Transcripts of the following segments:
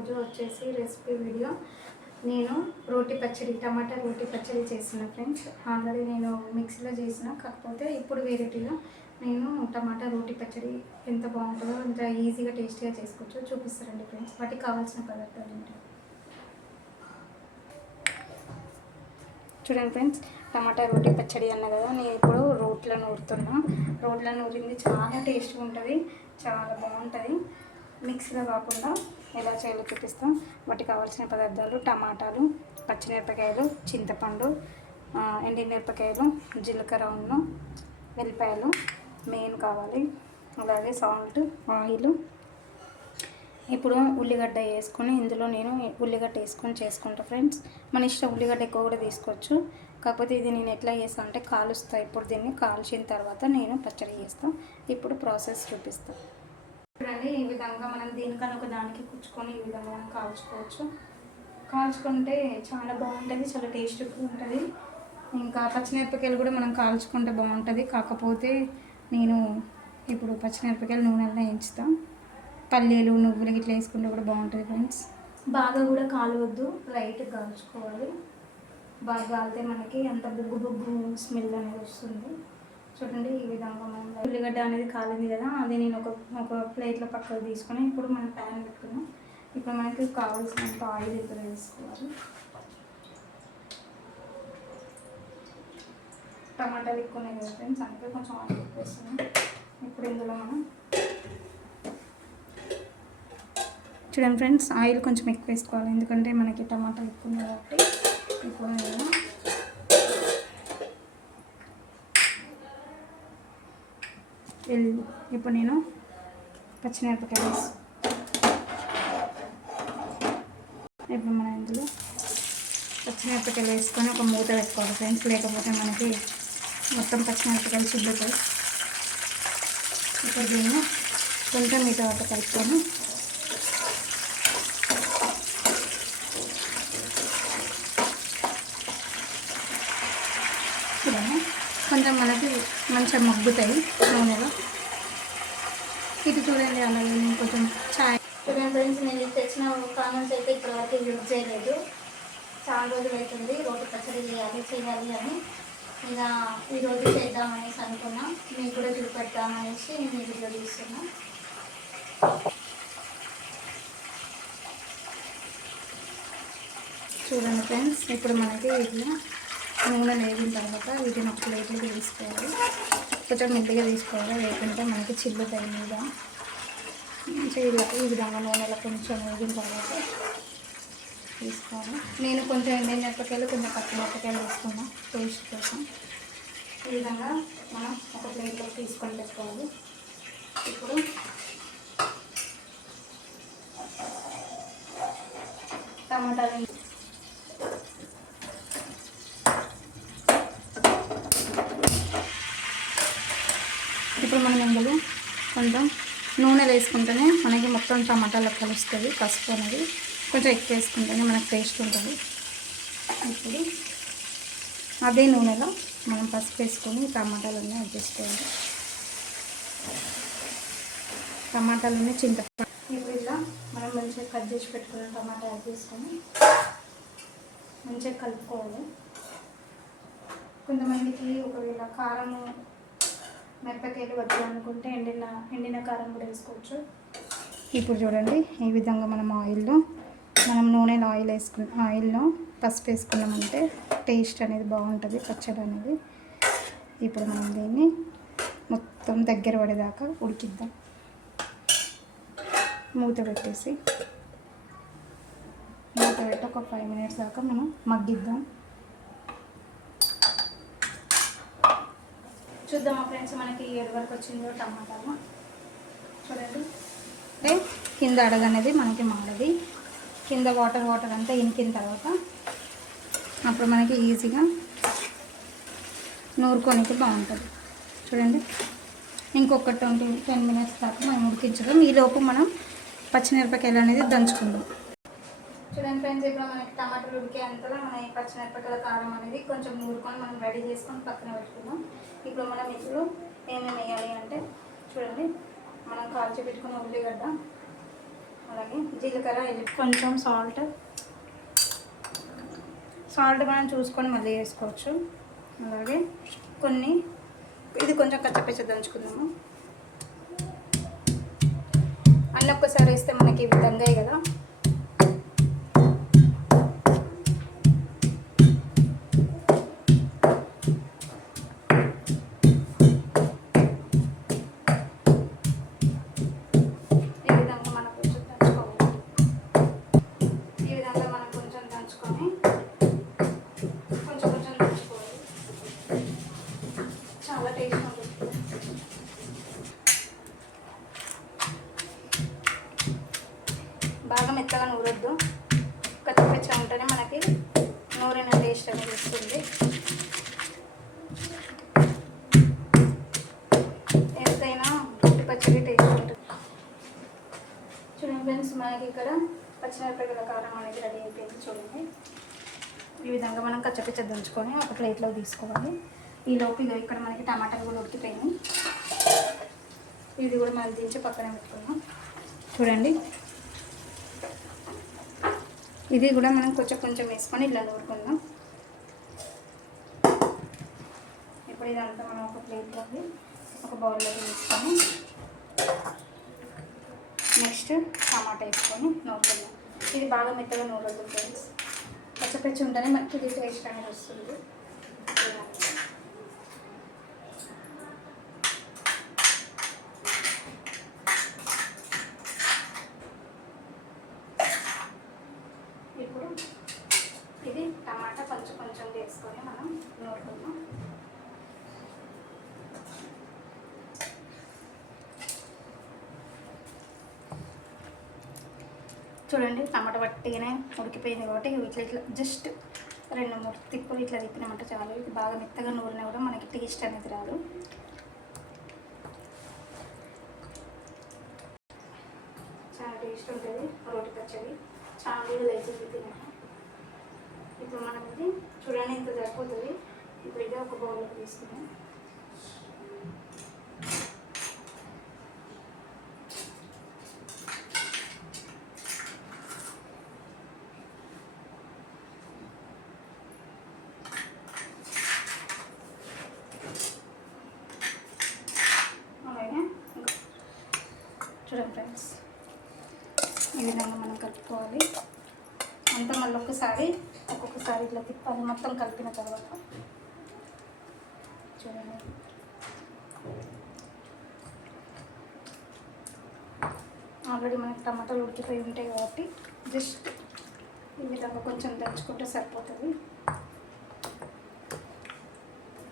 రోజు వచ్చేసి recipe video నేను రోటి పచ్చడి టమాటా రోటి పచ్చడి చేసిన ఫ్రెండ్స్. ఆల్రెడీ నేను మిక్సీలో చేసిన, కాకపోతే ఇప్పుడు వేరేటిగా నేను టమాటా రోటి పచ్చడి ఎంత బాగుంటుందో ఎంత ఈజీగా టేస్టీగా చేసుకోవచ్చో చూపిస్తారండి ఫ్రెండ్స్. వాటికి కావాల్సిన పదార్థాలు ఏంటి చూడండి ఫ్రెండ్స్. టమాటా రోటి పచ్చడి అన్న కదా, నేను ఇప్పుడు రోట్లో నూరుతున్నా. రోట్లో నూరింది చాలా టేస్ట్గా ఉంటుంది, చాలా బాగుంటుంది. మిక్సీలో కాకుండా ఎలా చేయాలో చూపిస్తాం. వాటికి కావాల్సిన పదార్థాలు టమాటాలు, పచ్చిమిరపకాయలు, చింతపండు, ఎండిమిరపకాయలు, జీలకర్ర, వెల్లిపాయలు మెయిన్ కావాలి, అలాగే సాల్ట్, ఆయిల్. ఇప్పుడు ఉల్లిగడ్డ వేసుకొని ఇందులో నేను ఉల్లిగడ్డ వేసుకొని చేసుకుంటా ఫ్రెండ్స్. మన ఇష్టం, ఉల్లిగడ్డ ఎక్కువ కూడా తీసుకోవచ్చు. కాకపోతే ఇది నేను ఎట్లా చేస్తాను అంటే కాలుస్తాను. ఇప్పుడు దీన్ని కాల్చిన తర్వాత నేను పచ్చడి చేస్తాను. ఇప్పుడు ప్రాసెస్ చూపిస్తాను చూడండి. ఈ విధంగా మనం దీనికన్నా ఒక దానికి కుచ్చుకొని ఈ విధంగా మనం కాల్చుకోవచ్చు. కాల్చుకుంటే చాలా బాగుంటుంది, చాలా టేస్ట్గా ఉంటుంది. ఇంకా పచ్చిమిరపకాయలు కూడా మనం కాల్చుకుంటే బాగుంటుంది. కాకపోతే నేను ఇప్పుడు పచ్చిమిరపకాయలు నూనెలో వేయించుతాను. పల్లీలు, నువ్వులు ఇట్లా వేసుకుంటే కూడా బాగుంటుంది ఫ్రెండ్స్. బాగా కూడా కాలవద్దు, లైట్గా కాల్చుకోవాలి. బాగా కాలితే మనకి అంత బుగ్గు బుగ్గు స్మెల్ అనేది వస్తుంది. చూడండి ఈ విధంగా మనం ఉల్లిగడ్డ అనేది కాలింది కదా, అది నేను ఒక ప్లేట్లో పక్కకు తీసుకొని ఇప్పుడు మనం ప్యాన్ పెట్టుకున్నాం. ఇప్పుడు మనకి కావాల్సినంత ఆయిల్ ఇక్కడ వేసుకోవాలి. టమాటాలు ఎక్కువ ఉన్నాయి కదా ఫ్రెండ్స్, అందుకే కొంచెం ఆయిల్ ఎక్కువ వేస్తున్నాం. ఇప్పుడు ఇందులో మనం చూడండి ఫ్రెండ్స్, ఆయిల్ కొంచెం ఎక్కువ వేసుకోవాలి, ఎందుకంటే మనకి టమాటాలు ఎక్కువ ఉన్నాయి కాబట్టి. ఇప్పుడు నేను పచ్చిమిరపకాయలు ఇప్పుడు మనం ఇందులో పచ్చిమిరపకాయలు వేసుకొని ఒక మూత పెట్టుకోవాలి ఫ్రెండ్స్, లేకపోతే మనకి మొత్తం పచ్చిమిరపకాయలు చిల్లుతాయి. ఇప్పుడు దీన్ని కొంచెం ఈ తర్వాత కలుపుకొని కొంచెం మనకి మంచిగా మగ్గుతాయి నూనెలో. ఇది చూడండి, అలాగే నేను కొంచెం చాయ్ చూడండి ఫ్రెండ్స్. నేను తెచ్చిన కామెంట్స్ అయితే ఇప్పటివరకు యూజ్ చేయలేదు. చాలా రోజులు అవుతుంది రోటి పచ్చడి చేయాలి అని. ఇక ఈరోజు చేద్దామనేసి అనుకున్నా, మీకు కూడా చూపెడతామనేసి నేను ఈ వీడియో తీస్తున్నా. చూడండి ఫ్రెండ్స్, ఇప్పుడు మనకి ఇట్లా నూనె వేగిన తర్వాత వీటిని ఒక ప్లేట్లో తీసుకోవాలి. కొంచెం మెల్లిగా తీసుకోవాలి, లేకుంటే మనకి చిల్లుతాయి మీద. మంచిగా ఈ విధంగా నూనెలో కొంచెం వేగిన తర్వాత తీసుకోవాలి. నేను కొంచెం ఎండిమిరపకాయలు, కొంచెం పచ్చిమిరపకాయలు తీసుకున్నా టేస్ట్ కోసం. ఈ విధంగా మనం ఒక ప్లేట్లో తీసుకొని పెట్టుకోవాలి. ఇప్పుడు టమాటాలు మనం ఇందులో కొంచెం నూనెలు వేసుకుంటేనే మనకి మొత్తం టమాటాలు కలుస్తుంది. పసుపు అనేది కొంచెం ఎక్కువ వేసుకుంటేనే మనకు టేస్ట్ ఉంటుంది. ఇప్పుడు అదే నూనెలో మనం పసుపు వేసుకొని టమాటాలన్నీ యాడ్ చేసుకోవాలి. టమాటాలన్నీ చింతపండు ఇప్పుడు ఇలా మనం మంచిగా కట్ చేసి పెట్టుకున్న టమాటా యాడ్ చేసుకొని మంచిగా కలుపుకోవాలి. కొంతమందికి ఒకవేళ కారం మిరపకాయలు వద్దు అనుకుంటే ఎండిన కారం కూడా వేసుకోవచ్చు. ఇప్పుడు చూడండి, ఈ విధంగా మనం నూనెలో ఆయిల్లో పసుపు వేసుకున్నామంటే టేస్ట్ అనేది బాగుంటుంది పచ్చడి అనేది. ఇప్పుడు మనం దీన్ని మొత్తం దగ్గర పడేదాకా ఉడికిద్దాం. మూత పెట్టి ఒక 5 minutes దాకా మనం మగ్గిద్దాం. చూద్దామా ఫ్రెండ్స్, మనకి 7 వరకు వచ్చిందో టమాటాలు. చూడండి, అంటే కింద అడగనేది మనకి మాడది. కింద వాటర్ అంతా ఇనికిన తర్వాత అప్పుడు మనకి ఈజీగా నూరుకోనికి బాగుంటుంది. చూడండి, ఇంకొక 10 minutes దాకా మనం ఉడికించడం. ఈలోపు మనం పచ్చిమిరపకాయలు అనేది దంచుకుందాం. చూడండి ఫ్రెండ్స్, ఇప్పుడు మనకి టమాటాలు ఉడికే అంతలో మన పచ్చిమిరపకాయల కారం అనేది కొంచెం నూరుకొని మనం రెడీ చేసుకొని పక్కన పెట్టుకుందాం. ఇప్పుడు మనం ఇందులో ఏమేమి వేయాలి అంటే చూడండి, మనం కాల్చి పెట్టుకున్న ఉల్లిగడ్డ అలాగే జీలకర్ర, కొంచెం సాల్ట్ మనం చూసుకొని మళ్ళీ వేసుకోవచ్చు. అలాగే కొన్ని ఇది కొంచెం కచ్చపచ్చ దంచుకుందాము. అన్నీ ఒక్కసారి వేస్తే మనకి ఇవి దంగాయి కదా. బాగా మెత్తగా నూరొద్దు, కచ్చపచ్చగా ఉంటేనే మనకి నూరిన టేస్ట్ అనేది వస్తుంది. ఎంతైనా రోటి పచ్చడి టేస్ట్ ఉంటుంది. చూడండి ఫ్రెండ్స్, మనకి ఇక్కడ పచ్చిమిరపకాయల కారం అనేది రెడీ అయిపోయింది. చూడండి, ఈ విధంగా మనం కచ్చపచ్చ దంచుకొని ఒక ప్లేట్లో తీసుకోవాలి. ఈ లోపు ఇక్కడ మనకి టమాటాలు కూడా ఉడికిపోయినాయి. ఇది కూడా మనం దించి పక్కన పెట్టుకున్నాం. చూడండి, ఇది కూడా మనం కొంచెం వేసుకొని ఇలా నూరుకుందాం. ఇప్పుడు ఇదంతా మనం ఒక ప్లేట్లోకి ఒక బౌల్లోకి వేసుకొని నెక్స్ట్ టమాటా వేసుకొని నూరుకుందాం. ఇది బాగా మెత్తగా నూరొద్దు ఫ్రెండ్స్, పచ్చపచ్చి ఉంటేనే మనకి ఇది టేస్ట్ అనేది వస్తుంది. ఇప్పుడు ఇది టమాటా కొంచెం వేసుకొని మనం నూరుకుందాం. చూడండి, టమాటా పట్టిగానే ఉడికిపోయింది కాబట్టి ఇట్లా జస్ట్ 2-3 తిప్పులు ఇట్లా తిప్పినామంటే చాలు. ఇది బాగా మెత్తగా నూరినా కూడా మనకి టేస్ట్ అనేది రాదు. చాలా టేస్ట్ ఉంటుంది రోటి పచ్చడి, చాలా రోజులు అవుతుంది తిన్నాను. ఇప్పుడు మనం ఇది చూడండి ఇంత సరిపోతుంది. ఇప్పుడు ఇదే ఒక బౌల్లోకి తీసుకున్నాం. అలాగే చూడండి ఫ్రెండ్స్, ఈ విధంగా మనం కలుపుకోవాలి. అంతా మళ్ళీ ఒక్కొక్కసారి ఇట్లా తిప్పాలి మొత్తం కలిపిన తర్వాత. చూడండి, ఆల్రెడీ మనకి టమాటాలు ఉడికిపోయి ఉంటాయి కాబట్టి జస్ట్ ఈ విధంగా కొంచెం దంచుకుంటే సరిపోతుంది.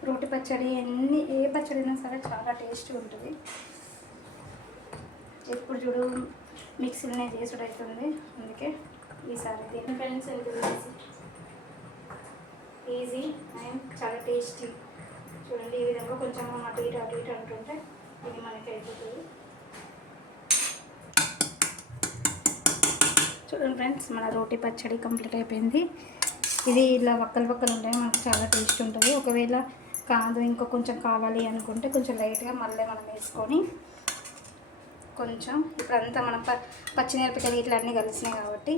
రోటి పచ్చడి ఏ పచ్చడి అయినా సరే చాలా టేస్ట్గా ఉంటుంది. ఎప్పుడు చూడు మిక్సీలోనే చేసుడు అవుతుంది, అందుకే ఈసారి దీని ఫ్రెండ్స్ ఈజీ అండ్ చాలా టేస్టీ. చూడండి, ఈ విధంగా కొంచెం అటు ఇటు అంటుంటే ఇది మనకి అయిపోతుంది. చూడండి ఫ్రెండ్స్, మన రోటి పచ్చడి కంప్లీట్ అయిపోయింది. ఇది ఇలా వక్కలు ఉంటాయి, మనకు చాలా టేస్ట్ ఉంటుంది. ఒకవేళ కాదు ఇంకో కొంచెం కావాలి అనుకుంటే కొంచెం లైట్గా మళ్ళీ మనం వేసుకొని కొంచెం ఇప్పుడంతా మనం పచ్చిమిరపకాయలు ఇట్లా అన్నీ కలిసినాయి కాబట్టి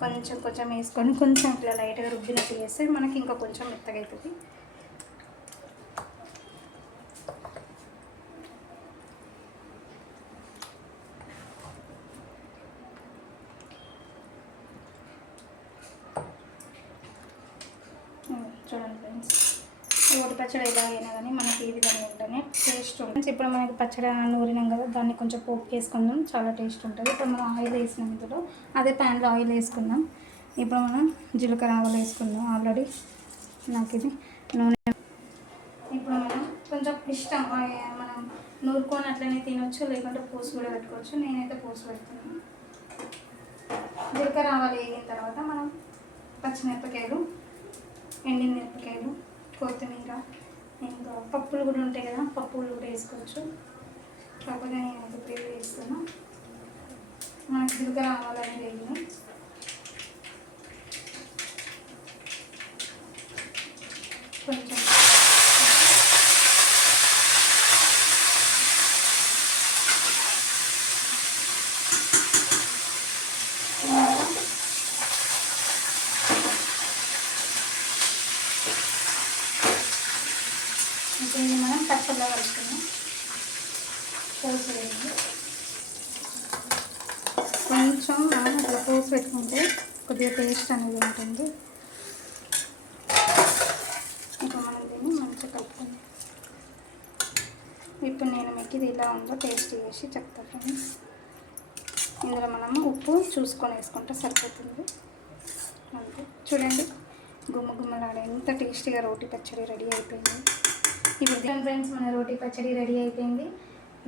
కొంచెం వేసుకొని కొంచెం ఇట్లా లైట్గా రుబ్బినట్టు చేస్తే మనకి ఇంకా కొంచెం మెత్తగా అవుతుంది. చూడండి ఫ్రెండ్స్, రోటి పచ్చడి ఎలా అయినా కానీ మనకి ఈ విధంగా ఉంటేనే టేస్ట్ ఉంటుంది. ఇప్పుడు మనకి పచ్చడి నూరినాం కదా, దాన్ని కొంచెం పోపు వేసుకుందాం, చాలా టేస్ట్ ఉంటుంది. ఇప్పుడు మనం ఆయిల్ వేసినాం, ఇందులో అదే ప్యాన్లో ఆయిల్ వేసుకుందాం. ఇప్పుడు మనం జీలకర్ర ఆవాలు వేసుకుందాం. ఆల్రెడీ నాకు ఇది నూనె. ఇప్పుడు మనం కొంచెం ఇష్టం, మనం నూరుకొని అట్లనే తినొచ్చు, లేకుంటే పోసు కూడా పెట్టుకోవచ్చు. నేనైతే పోసు పెడుతున్నాను. జీలకర్ర ఆవాలు వేగిన తర్వాత మనం పచ్చిమిరపకాయలు, ఎండిన మిరపకాయలు, కొత్తిమీర, ఇంకా పప్పులు కూడా ఉంటాయి కదా, పప్పులు కూడా వేసుకోవచ్చు. కాకపోతే నేను ఒక ప్లేట్ వేస్తున్నా. మనకి జీలకర్ర ఆవాలని వేగినాయి. కొంచెం మసాలా కలుపుతున్నాం. పోసి వేయండి. కొంచెం మనం ఇట్లా పోసి పెట్టుకుంటే కొద్దిగా టేస్ట్ అనేది ఉంటుంది. ఇంకా మనం దీన్ని మంచిగా కలుపుకుందాం. ఇప్పుడు నేను మీకు ఇది ఇలా ఉందో టేస్ట్ చేసి చెప్తాను ఫ్రెండ్స్. ఇందులో మనము ఉప్పు చూసుకొని వేసుకుంటే సరిపోతుంది. అంతే, చూడండి గుమ్మ గుమ్మలాడే ఎంత టేస్టీగా రోటి పచ్చడి రెడీ అయిపోయింది. ఇప్పుడు ఫ్రెండ్స్ మన రోటి పచ్చడి రెడీ అయిపోయింది.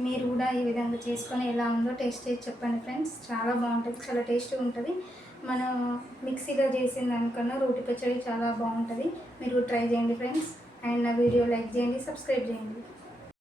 మీరు కూడా ఈ విధంగా చేసుకొని ఎలా ఉందో టేస్ట్ చేసి చెప్పండి ఫ్రెండ్స్. చాలా బాగుంటుంది, చాలా టేస్టీగా ఉంటుంది. మనం మిక్సీలో చేసిన దానికన్నా రోటి పచ్చడి చాలా బాగుంటుంది. మీరు ట్రై చేయండి ఫ్రెండ్స్. అండ్ నా వీడియో లైక్ చేయండి, సబ్స్క్రైబ్ చేయండి.